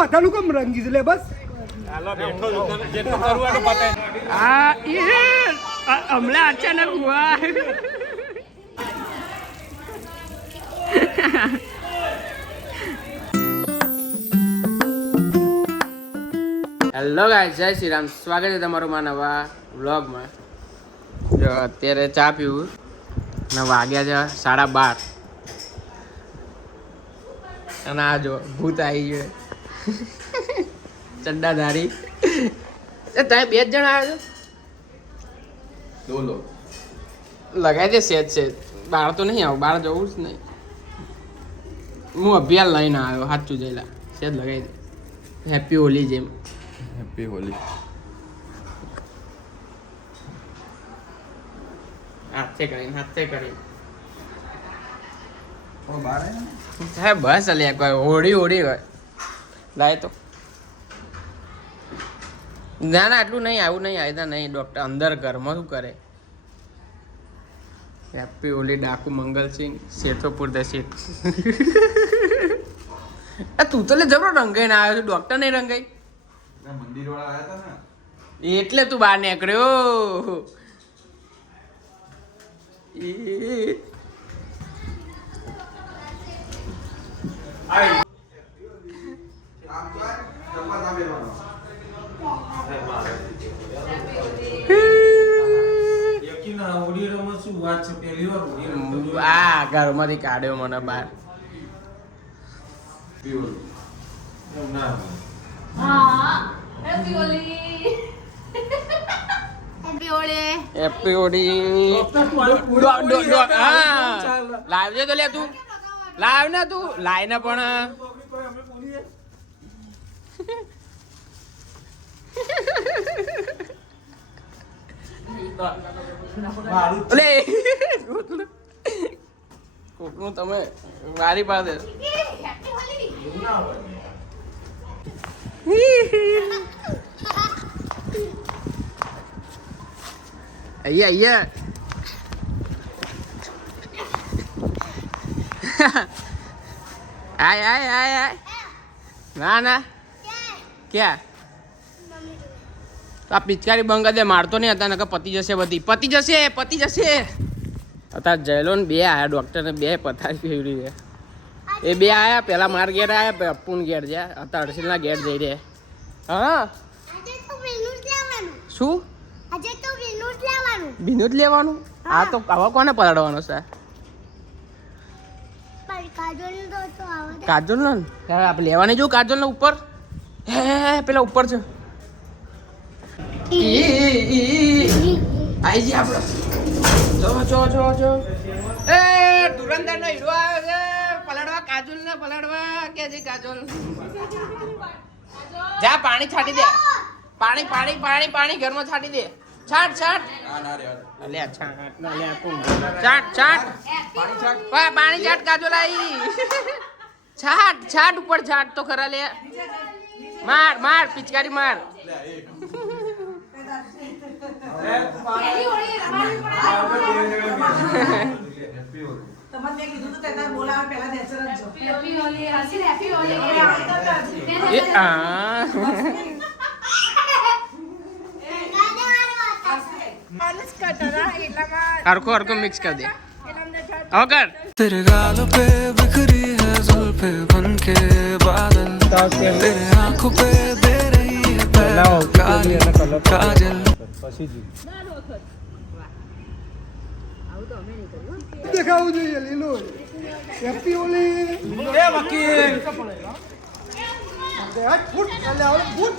પોતાનું કેમ રંગી છે લે બસ હાલો બેઠો જેટલું કરવાનું પતાય આ હમણાં અચાનક હુઆ હેલો ગાઈસ, જય શ્રી રામ. સ્વાગત છે તમારું મારા નવા વ્લોગમાં. જો અત્યારે ચા પીવું ને વાગ્યા છે 12:30 અને આ જો ભૂત આવી ગયો ચડ્ડાધારી. તમે 2 જ જણ આવ્યા છો? બોલો લગાવી દે સેજ સેજ. બહાર તો નહીં આવું, બહાર જવું જ નહીં. હું અભિયાન લઈને આવ્યો સાચું જઈલા. સેજ લગાવી દે. હેપી હોલી જેમ. હેપી હોલી. હાથે કરીને હે બસ અલ્યા કોઈ હોળી હોય લાય તો. ના આટલું નહીં, આવું નહીં આવ્યા નહીં. ડોક્ટર અંદર ઘરમાં શું કરે? હેપી હોલી ડાકુ મંગલસિંહ શેઠોપુર ધ શેઠ. તું તો લે જબરો રંગાઈને આવ્યો છે, ડોક્ટર નહીં રંગાઈ? મંદિર વાળા આવ્યા હતા ને એટલે તું બહાર નીકળ્યો. આ ઘરમાંથી કાઢ્યો મને બહાર. હેપી હોળી. લાવજે તો લે તું, લાવ ને તું લાય ને પણ. કોકનું તમે મારી પાસે અહીંયા આય ના ક્યાં આ પિચકારી બંગા દે. મારતો નહીં હતા નકર પતી જશે બધી. પતી જશે. અત્યારે જયલો ને 2 આયા, ડોક્ટરને 2 પથારી ફેવરી છે. એ 2 આયા, પેલા માર ઘેર આયા, પછી અપ્પુન ઘેર જ્યાં અત્યારે અડસીલના ઘેર જઈ રહ્યા. હા શું વિનોદ લેવાનું? આ તો આવા કોને પલાડવાનો છે? કાજલ ને આપણે લેવાની જો કાજલ ને ઉપર. હે પેલા ઉપર છે. આઈ જી આપણે. જો એ ધુરંધર નો હીરો આવ્યો છે પલાડવા. કાજલ ને પલાડવા કે છે કાજલ. જા પાણી છાંટી દે. પાણી ઘરમાં છાંટી દે. છાટ અલ્યા છાટ પાણી છાટ કાજલ આવી. છાટ ઉપર છાટ તો ખરા લે. માર પિચકારી માર. हरको मिक्स कर दे. कर तेरे गालों पे बिखरी है जुल्फे बनके बादल, तेरे आंखों पे दे रही है काजल. દેખાવું જોઈએ લીલો. હેપી હોલી. એ વકીલ ફૂટ ચાલે આવે ફૂટ.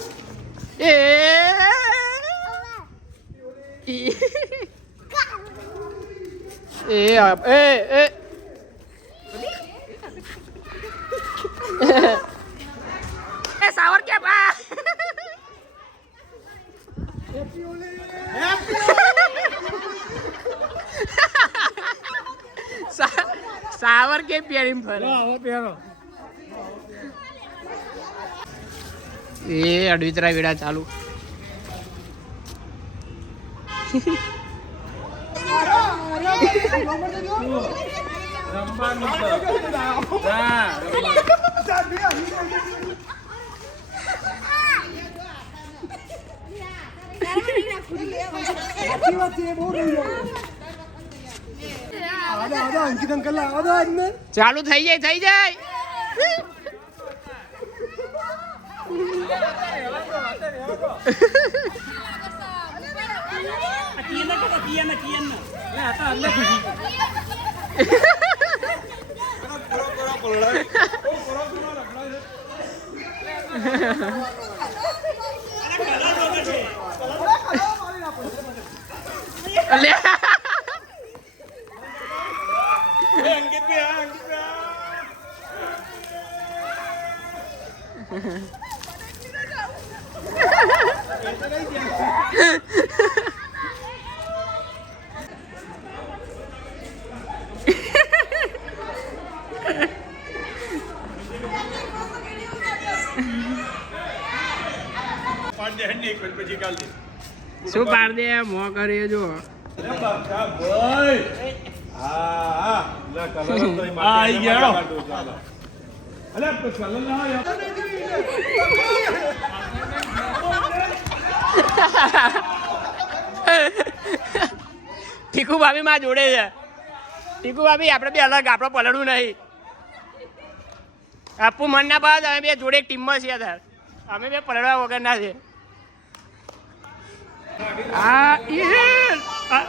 ए सावर क्या बा. सावर के पेड़ी में फरे. એ અડવિતરા વેડા ચાલુ. સાચી વાત છે, એ બહુ રહી જાય. આદા અંકિત અંકલ આદા અંદર ચાલુ થઈ જાય થઈ જાય. શું પાડ દે મો કરે જો. ટીકુ ભાભી માં જોડે છે. ટીકુ ભાભી આપણે બે અલગ, આપણે પલડવું નહીં. આપવું મન ના પાડે, અમે બે જોડે એક ટીમમાં છીએ. અમે બે પલડવા વગર ના છે.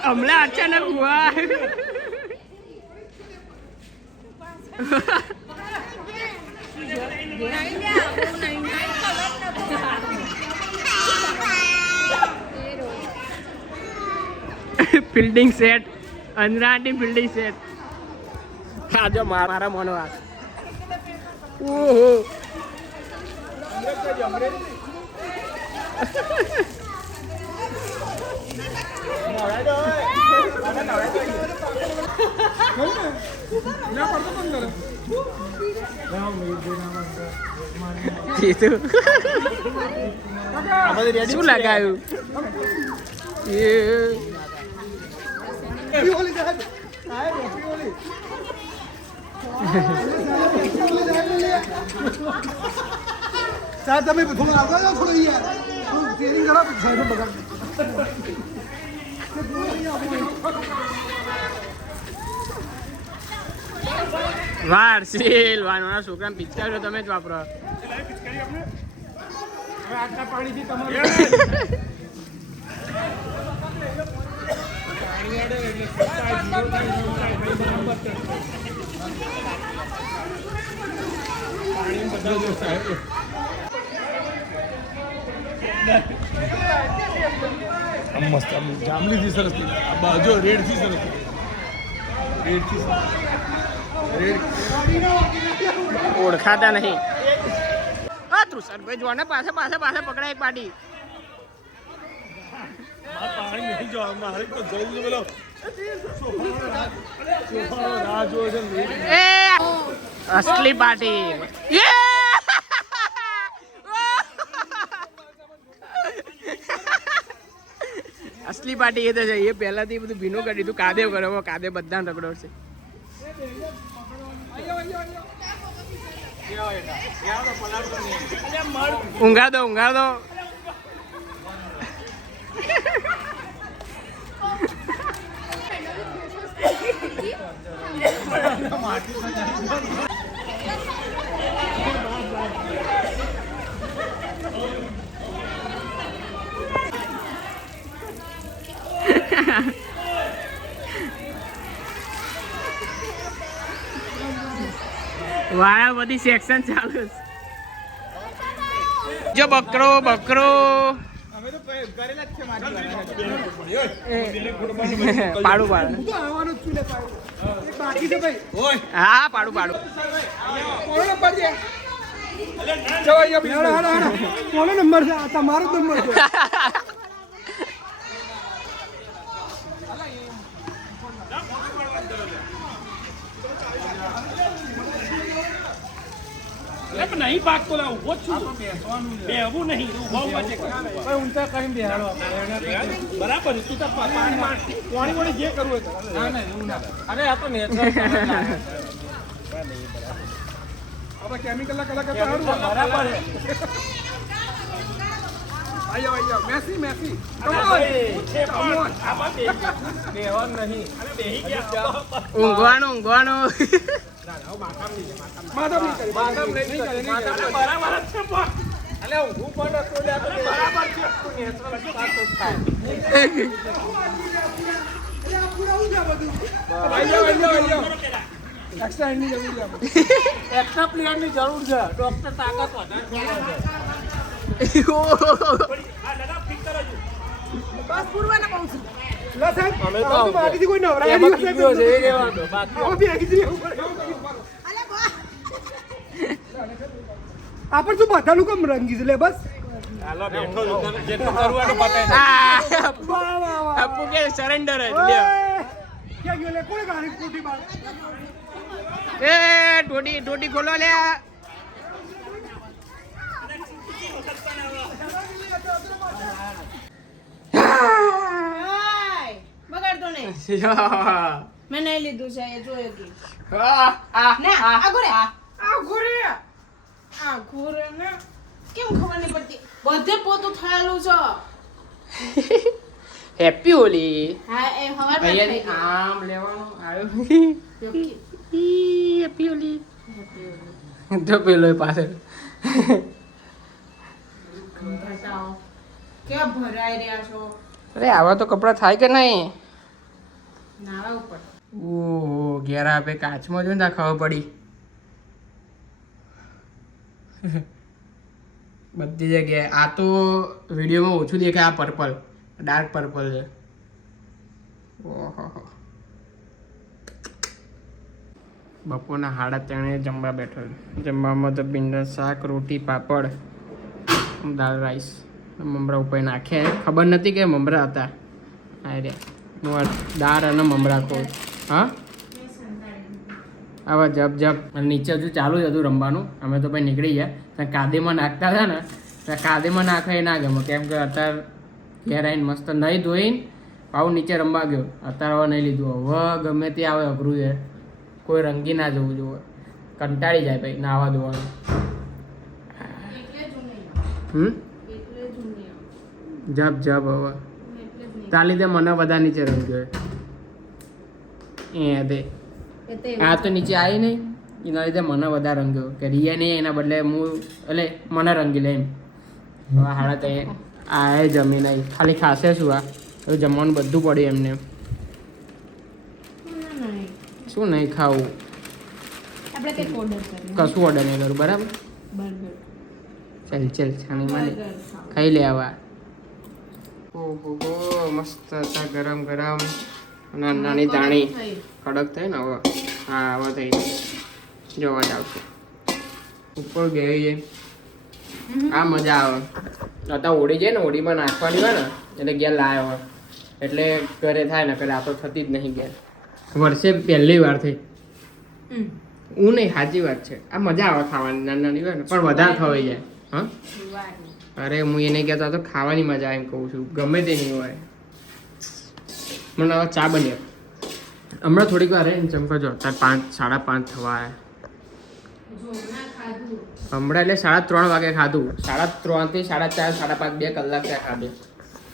હમણાં અચાનક હુઆ. ફિલ્ડિંગ સેટ, અંદરાની ફિલ્ડિંગ સેટ. હા જો મારા મોનો આ. ઓહો શું લગાવ્યું? સાહેબ તમે થોડું આગળ જાઓ, થોડું યાર ટ્રેનિંગ કરો. સાહેબ બગાડ વારસીલ વાનોના છોકરા પિક્ચર તમે જ વાપરો. આટલા પાણીથી તમારે મસ્ત જાંબલી થી સરસ જો રેડ થી સરસ રેડ થી ઓળખાતા નહીં. હા તૃષારભાઈ જો ને પાસે પાસે પાસે પકડાય એક પાટી. પાણી નહીં જો મારે તો જવું છે. બોલો રાહ જોવે છે. એ અસલી પાટી. અસલી પાર્ટી એ તો છે. એ પહેલાથી બધું ભીનું કરી દીધું. કાદેવ કર્યો, કાદેવ બધાને રગડો છે. ઊંઘા દો ઊંઘા દો. વાળા બધી સેક્શન ચાલુ છે. જો બકરો બકરો પાડું પાડું. આવવાનું જ છું ને પાડું. એક બાકી છે ભાઈ. હા પાડું પાડું. કોનો નંબર છે? કોનો નંબર છે? તમારો જ નંબર છે. નહીં પાકતો લા ઉભો છું બેહવું નહીં ઊંચા કરીને બેહાડો બરાબર. તું તો પાણી વળી જે કરવું હોય અરે આ તો નેચરલ કેમિકલ ના કલાકાર બરાબર. આયો મેસી મેસી આમાં બેહવાનું નહીં. અરે બેહી ગયા. ઊંઘવાનું માધવ નહીં કરે માધવ નહીં કરે. બરાબર જ છે પણ. અલે ઊંઘું પણ નતું લે. બરાબર છે. તું નેચરલ જ વાત જ થાય. આયો એક્સ્ટ્રા એન્ડની જરૂર છે એક્સ્ટ્રા પ્લેયરની જરૂર છે. ડોક્ટર તાકાત વધારે છે. બસ પૂરવાના કહું છું લા સાહેબ અમે તો તો બાકીથી કોઈ નવરાય એમાં નહીં કીધું છે એ કહેવાનું. બાકી હવે બેગીથી આપણ શું બધાનું કેમ રંગી છે લે બસ હાલો બેઠો છું. જેટલું કરવાનું બતાવી દે. વાહ વાહ વાહ અપુ કે સરેન્ડર જ લ્યો ક્યાં ગયો લે કોણે ગાડી કોટી બાર એ ટોટી ખોલો લે બગાડતો નહીં મેં નહીં લીધું છે એ જોયો કે ના આ ઘોરે ને કેમ ખબર નહીં પડતી બધે પોતું થયેલું છે હેપી હોલી હા એ હવાર માં અહીંયાથી થઈ આમ લેવાનું આવ્યો ગયું હેપી હોલી તો પેલો પાછળ બતાવો કેવા ભરાઈ રહ્યા છો અરે આવા તો કપડાં થાય કે નહીં નાવા ઉપર ઓહો ઘેર આપે કાચમાં જોઈને ખબર પડી બધી જગ્યાએ આ તો વિડીયોમાં ઓછું દેખાય આ પર્પલ ડાર્ક પર્પલ છે ઓહો બપોરના 3:30 જમવા બેઠો જમવામાં તો ભીંડા શાક રોટી પાપડ દાળ રાઈસ મમરા ઉપર નાખ્યા ખબર નથી કે મમરા હતા આ રહ્યા દાળ અને મમરા કહું હા આવા જપ નીચે હજુ ચાલુ જ હતું રમવાનું અમે તો ભાઈ નીકળી ગયા ત્યાં કાદેમાં નાખતા હતા ને ત્યાં કાદેમાં નાખે એ ના ગમે કેમ કે અત્યારે ઘેર આવીને મસ્ત નહીં ધોઈને પાવું નીચે રમવા ગયો અત્યારે હવે નહીં લીધું હવે ગમે તે આવે અઘરું છે કોઈ રંગી ના જવું જોઈએ કંટાળી જાય ભાઈ નાવા ધોવાનું જપ હવે તા લીધે મને બધા નીચે રંગ્યો એ દે આ તો નીચે આવી નહીં એના લીધે મને વધારે રંગ્યો કે રિયા નહીં એના બદલે હું એટલે મને રંગી લે એમ હવે હાડા તો આ જમી નહીં ખાલી ખાશે શું આ હવે જમવાનું બધું પડ્યું એમને શું નહીં ખાવું આપણે કંઈક ઓર્ડર કરીએ કશું ઓર્ડર નહીં કરું બરાબર બર્ગર ચાલ છાની માની ખાઈ લે આવા ઓહો મસ્ત હતા ગરમ અને નાની દાણી કડક થઈ ને હવે હા હવે થઈ જોવા જ આવશે ઉપર ગઈ છે આ મજા આવે અત્યારે ઓળી જાય ને ઓળીમાં નાખવાની હોય ને એટલે ઘેર લાવ્યો હોય એટલે ઘરે થાય ને પેલા આ તો થતી જ નહીં ઘેર વર્ષે પહેલી વાર થઈ હું નહીં સાચી વાત છે આ મજા આવે ખાવાની નાની નાની હોય ને પણ વધારે ખવાઈ જાય હા અરે હું એને કહેતો હતો ખાવાની મજા એમ કહું છું ગમે તે નહીં હોય મને હવે ચા બની હમણાં થોડીક વાર ને ચમકો જો અત્યારે 5:30 થવા આવ્યા હમણાં એટલે 3:30 વાગે ખાધું 3:30 થી 4:30 5:30 2 કલાક ત્યાં ખાધું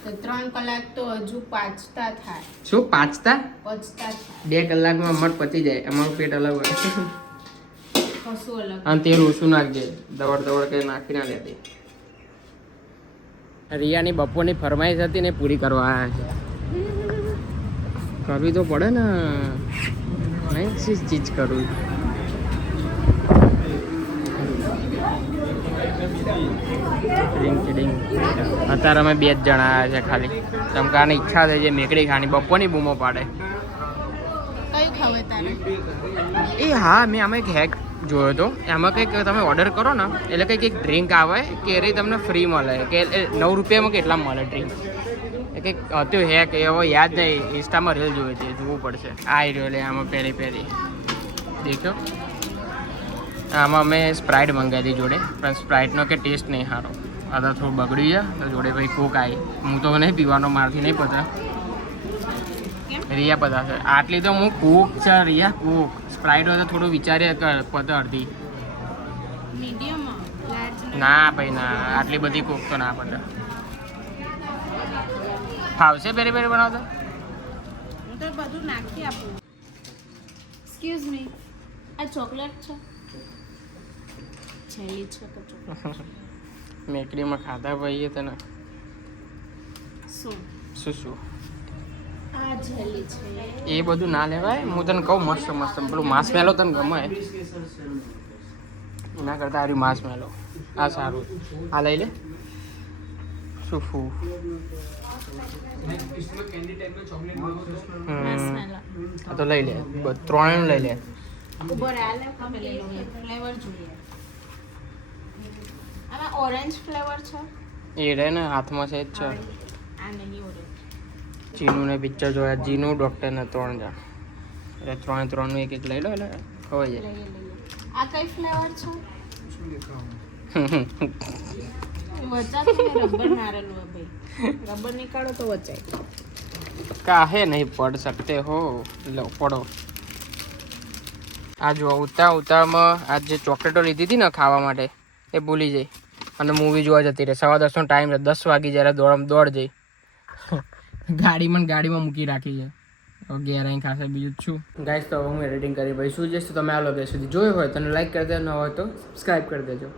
તો 3 કલાક તો હજુ પાછતા થાય શું પાછતા પચતા થાય 2 કલાકમાં મટ પચી જાય અમારું પેટ અલગ હોય કશું અલગ અને તેલ ઓછું નાખજે દવડ કે નાખી ના લેતી રિયાની બપોરની ફરમાઈશ હતી ને પૂરી કરવા આવ્યા છે કરવી તો પડે ને નહીં ચીજ કરું અત્યારે અમે 2 જ જણા આવ્યા છે ખાલી ચમકાની ઈચ્છા થઈ છે મેકડી ખાની બપોરની બૂમો પાડે કયું ખાવે તારે એ હા મેં આમાં એક હેક જોયો હતો એમાં કંઈક તમે ઓર્ડર કરો ને એટલે કંઈક એક ડ્રિંક આવે કે એ તમને ફ્રી મળે કે 9 રૂપિયામાં કેટલા મળે ડ્રિંક એ કંઈક હતું હેક એવો યાદ નહીં ઇન્સ્ટામાં રીલ જોઈ છે જોવું પડશે આ રહ્યો એટલે આમાં પહેલી દેખો આમાં મેં સ્પ્રાઇટ મંગાવી જોડે પણ સ્પ્રાઇટનો કે ટેસ્ટ નહીં સારો આ તો થોડું બગડ્યું છે તો જોડે ભાઈ કોક આવી હું તો નહીં પીવાનો મારથી નહીં પતા રિયા પતા છે આટલી તો હું કોક છે રિયા કોક સ્પ્રાઇટ હોય તો થોડું વિચારીએ પતે અડધી મીડિયમ લાર્જ ના ભાઈ ના આટલી બધી કોક તો ના પડે ફાવશે પેરી પેરી બનાવતા હું તો બધું નાખી આપું. એક્સક્યુઝ મી, આ ચોકલેટ છે? છેલ્લી છે કે ચોકલેટ? મેકડીમાં ખાધા ભાઈએ તને શું શું આ જેલી છે? એ બધું ના લેવાય. હું તને કહું મસ્ત મસ્ત પેલું માસ મેલો તને ગમે એના કરતા આર્યું માસ મેલો આ સારું. આ લઈ લે. શું ફૂ આ તો લઈ લે. ત્રણેયનું લઈ લે. ઉભો રહે, આ લે ફ્લેવર જોઈએ. આમાં ઓરેન્જ ફ્લેવર છે? એ રે ને હાથમાં છે જ છે. આ નહીં ઓરેન્જ. જીનુને પિક્ચર જોયા. જીનું ડૉક્ટરને 3 જણ એટલે 3નું એક લઈ લો એટલે ખવાઈ જાય. લઈએ. આ કઈ ફ્લેવર છે? વચાતું ને રબર મારેલું હે ભાઈ. રબર નીકાળો તો વચાય. કાહે નહીં પડ શકતે હો. લો પડો. આ જો ઉતાવળમાં આ જે ચોકલેટો લીધી હતી ને ખાવા માટે એ ભૂલી જઈ અને મૂવી જોવા જતી રહે. 10:15નો ટાઈમ રહે. 10 વાગી જ્યારે દોડ જઈ ગાડીમાં મૂકી રાખી છે. ઘેર અહીં ખાશે બીજું જ શું. ગાઈસ તો હું એડિટિંગ કરી ભાઈ શું જઈશ તો તમે આ લોકો સુધી જોયો હોય તો લાઈક કરી દેજો, ન હોય તો સબસ્ક્રાઈબ કરી દેજો.